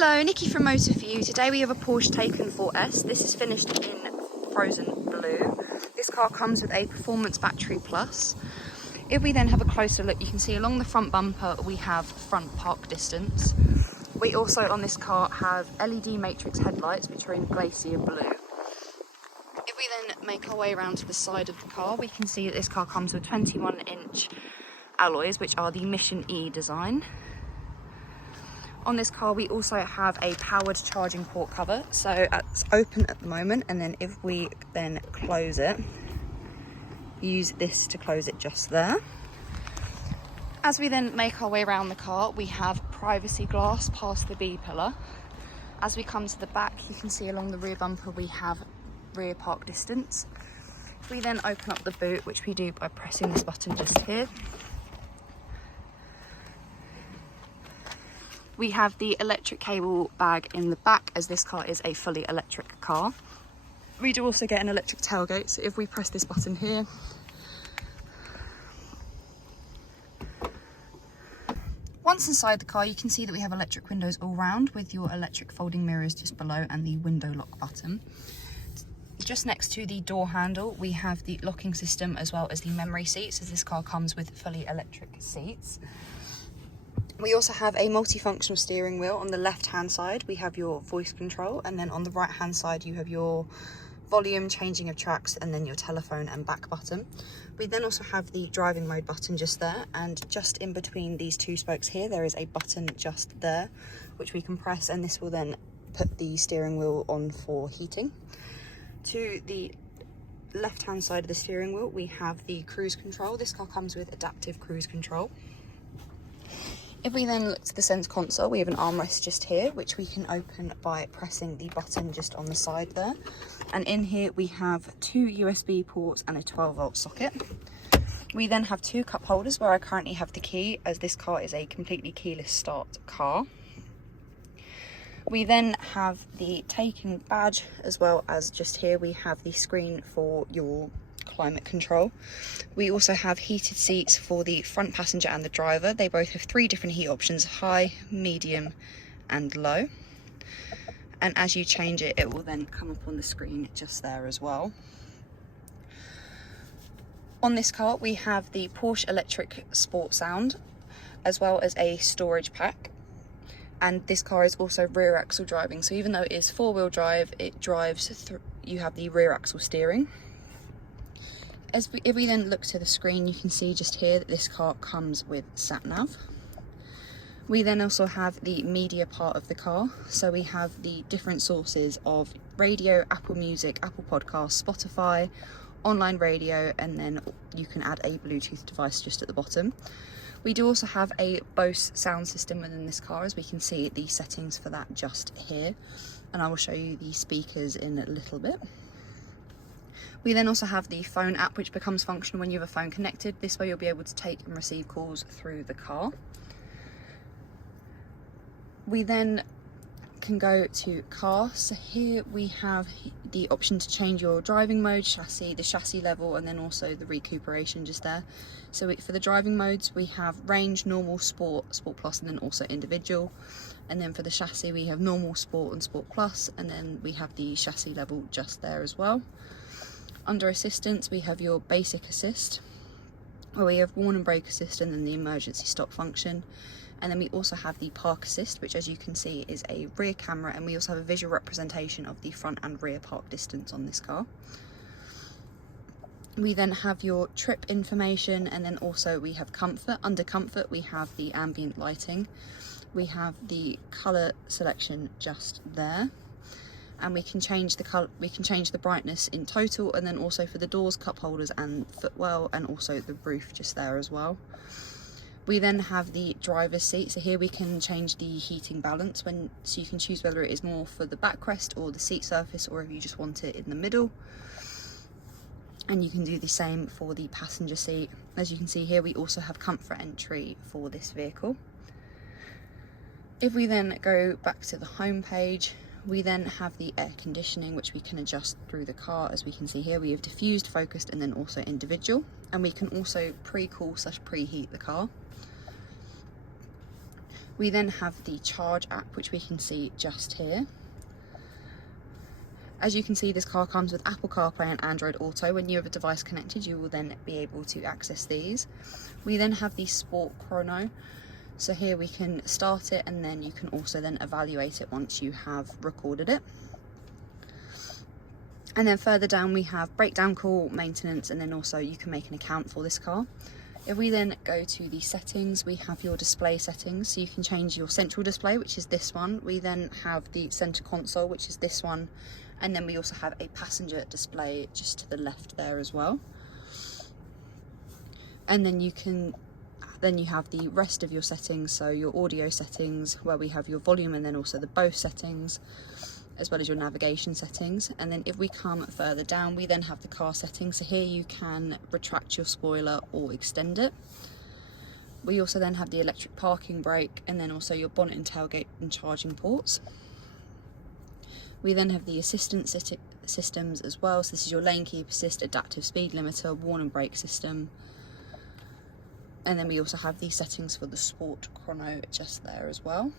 Hello, Nikki from Motor For You. Today we have a Porsche Taycan 4S. This is finished in frozen blue. This car comes with a Performance Battery Plus. If we then have a closer look, you can see along the front bumper we have front park distance. We also on this car have LED matrix headlights which are in glacier blue. If we then make our way around to the side of the car, we can see that this car comes with 21-inch alloys which are the Mission E design. On this car we also have a powered charging port cover, so it's open at the moment, and then if we then close it, use this to close it just there. As we then make our way around the car, we have privacy glass past the B pillar. As we come to the back, you can see along the rear bumper we have rear park distance. If we then open up the boot, which we do by pressing this button just here, we have the electric cable bag in the back, as this car is a fully electric car. We do also get an electric tailgate, so if we press this button here, once inside the car you can see that we have electric windows all round with your electric folding mirrors just below and the window lock button. Just next to the door handle we have the locking system as well as the memory seats, as this car comes with fully electric seats. We also have a multifunctional steering wheel. On the left hand side we have your voice control, and then on the right hand side you have your volume, changing of tracks, and then your telephone and back button. We then also have the driving mode button just there, and just in between these two spokes here there is a button just there which we can press, and this will then put the steering wheel on for heating. To the left hand side of the steering wheel we have the cruise control. This car comes with adaptive cruise control. If we then look to the centre console, we have an armrest just here, which we can open by pressing the button just on the side there. And in here we have two USB ports and a 12-volt socket. We then have two cup holders where I currently have the key, as this car is a completely keyless start car. We then have the Taycan badge, as well as just here we have the screen for your climate control. We also have heated seats for the front passenger and the driver. They both have three different heat options: high, medium and low, and as you change it, it will then come up on the screen just there as well. On this car we have the Porsche electric sport sound as well as a storage pack, and this car is also rear axle driving, so even though it is four-wheel drive, it drives through, you have the rear axle steering. If we then look to the screen, you can see just here that this car comes with sat-nav. We then also have the media part of the car, so we have the different sources of radio, Apple Music, Apple Podcasts, Spotify, online radio, and then you can add a Bluetooth device just at the bottom. We do also have a Bose sound system within this car, as we can see the settings for that just here, and I will show you the speakers in a little bit. We then also have the phone app, which becomes functional when you have a phone connected. This way you'll be able to take and receive calls through the car. We then can go to car. So here we have the option to change your driving mode, chassis, the chassis level, and then also the recuperation just there. So for the driving modes we have range, normal, sport, sport plus, and then also individual. And then for the chassis we have normal, sport and sport plus, and then we have the chassis level just there as well. Under assistance we have your basic assist, where we have warn and brake assist and then the emergency stop function. And then we also have the park assist, which as you can see is a rear camera, and we also have a visual representation of the front and rear park distance on this car. We then have your trip information, and then also we have comfort. Under comfort we have the ambient lighting, we have the colour selection just there, and we can change the color, we can change the brightness in total, and then also for the doors, cup holders and footwell, and also the roof just there as well. We then have the driver's seat, so here we can change the heating balance, so you can choose whether it is more for the backrest or the seat surface, or if you just want it in the middle. And you can do the same for the passenger seat. As you can see here, we also have comfort entry for this vehicle. If we then go back to the home page, we then have the air conditioning, which we can adjust through the car. As we can see here, we have diffused, focused, and then also individual, and we can also pre-cool / preheat the car. We then have the charge app, which we can see just here. As you can see, this car comes with Apple CarPlay and Android Auto. When you have a device connected, you will then be able to access these. We then have the Sport Chrono. So here we can start it, and then you can also then evaluate it once you have recorded it. And then further down we have breakdown call, maintenance, and then also you can make an account for this car. If we then go to the settings, we have your display settings. So you can change your central display, which is this one. We then have the center console, which is this one. And then we also have a passenger display just to the left there as well. And then you have the rest of your settings, so your audio settings, where we have your volume, and then also the Bose settings, as well as your navigation settings. And then if we come further down, we then have the car settings. So here you can retract your spoiler or extend it. We also then have the electric parking brake, and then also your bonnet and tailgate and charging ports. We then have the assistance systems as well. So this is your lane keep assist, adaptive speed limiter, warning brake system. And then we also have the settings for the Sport Chrono just there as well.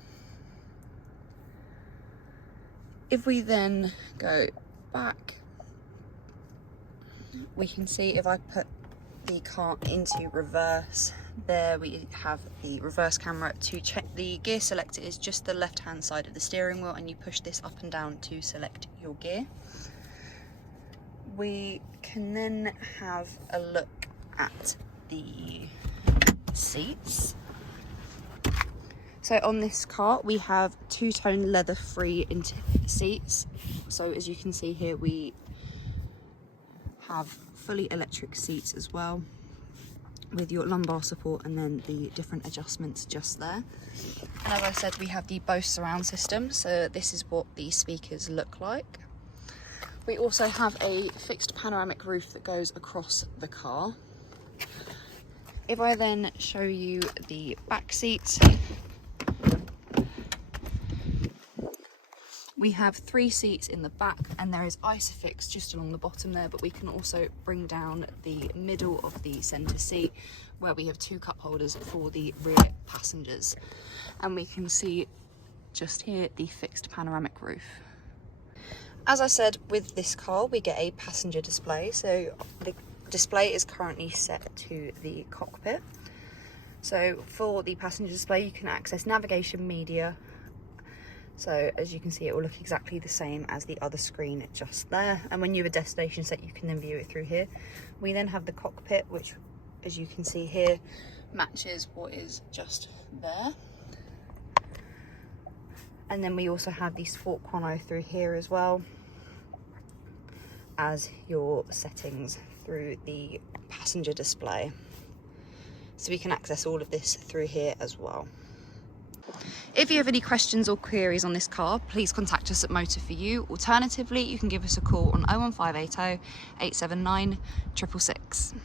If we then go back, we can see if I put the car into reverse, there we have the reverse camera. To check the gear selector is just the left hand side of the steering wheel, and you push this up and down to select your gear. We can then have a look at the seats. So on this car we have two-tone leather-free seats. So as you can see here, we have fully electric seats as well, with your lumbar support and then the different adjustments just there. And as I said, we have the Bose surround system, so this is what the speakers look like. We also have a fixed panoramic roof that goes across the car. If I then show you the back seats, we have 3 seats in the back, and there is Isofix just along the bottom there, but we can also bring down the middle of the centre seat, where we have 2 cup holders for the rear passengers. And we can see just here the fixed panoramic roof. As I said, with this car we get a passenger display, so the display is currently set to the cockpit. So for the passenger display you can access navigation, media. So as you can see, it will look exactly the same as the other screen just there. And when you have a destination set, you can then view it through here. We then have the cockpit, which as you can see here, matches what is just there. And then we also have the Sport Chrono through here as well as your settings through the passenger display. So we can access all of this through here as well. If you have any questions or queries on this car, please contact us at Motor For You. Alternatively, you can give us a call on 01580 879 666.